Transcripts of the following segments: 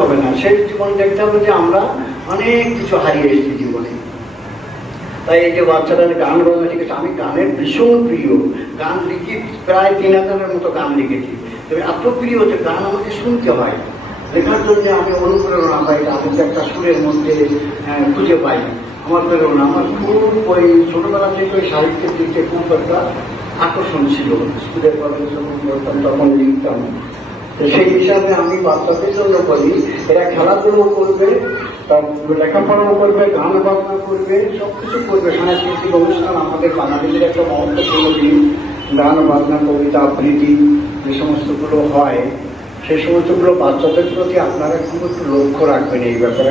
হবে না। সেই জীবন দেখতে হবে যে আমরা অনেক কিছু হারিয়ে এসেছি জীবনে। তাই এই যে বাচ্চারা গান বাজনা শিখেছে, আমি গানের ভীষণ প্রিয়। গান লিখি প্রায় তিন হাজারের মতো গান লিখেছি। তবে এত প্রিয় যে গান আমাকে শুনতে হয়। লেখার জন্য আমি অনুপ্রেরণা পাই আমি একটা সুরের মধ্যে খুঁজে পাই। আমার প্রেরণা, আমার খুব ওই ছোটবেলা থেকে ওই সাহিত্যের দিকে খুব একটা আকর্ষণ ছিল। স্কুলের কলেজ যখন তখন লিখতাম। সেই হিসাবে আমি বাচ্চাদের জন্য বলি, এরা খেলাধুলো করবে লেখাপড়াও করবে, গান বাজনা করবে, সবকিছু করবে। সাংস্কৃতিক অনুষ্ঠান আমাদের বাঙালিদের একটা মহত্বপূর্ণ দিন। গান, বাজনা, কবিতা, আবৃত্তি যে সমস্তগুলো হয়, সেই সমস্তগুলো বাচ্চাদের প্রতি আপনারা খুব একটু লক্ষ্য রাখবেন এই ব্যাপারে।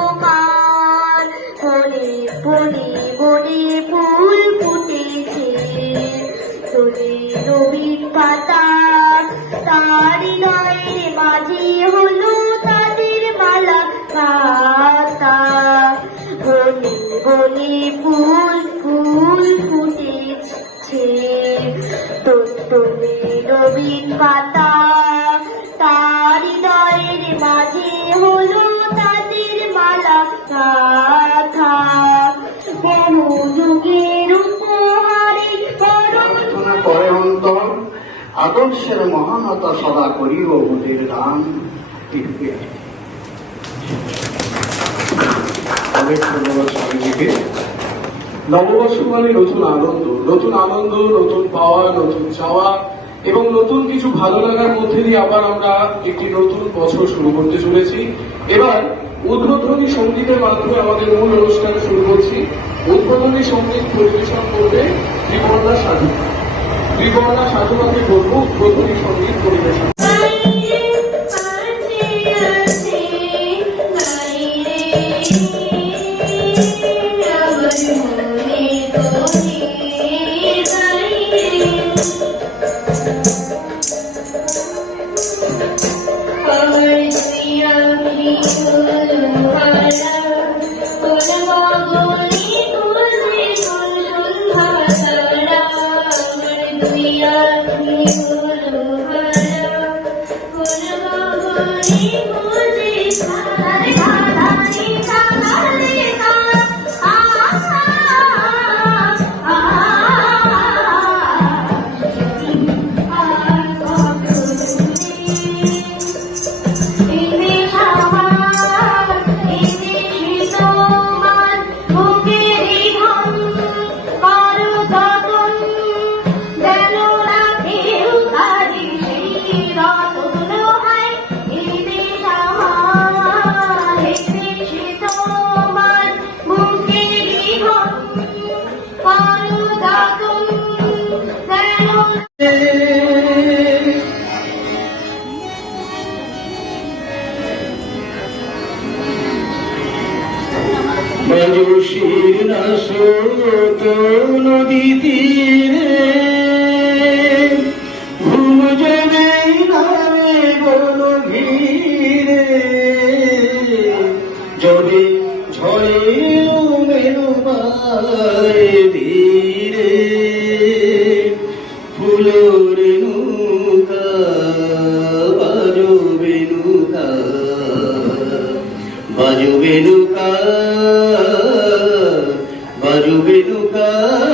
আদর্শের মহানতা সদা করিব ওদের দান স্বামীজিকে নববর্ষ মানে নতুন আনন্দ নতুন আনন্দ, নতুন পাওয়া, নতুন চাওয়া এবং নতুন কিছু ভালো লাগার মধ্যে দিয়ে আবার আমরা একটি নতুন বছর শুরু করতে চলেছি। এবার উদ্বোধনী সঙ্গীতের মাধ্যমে আমাদের মূল অনুষ্ঠান শুরু করছি। উদ্বোধনী সংগীত পরিবেশন করবে ত্রিবর্ণা সাধু ত্রিবর্ণা সাধুবাদী বলব উদ্বোধনী সংগীত পরিবেশন। Amen. 아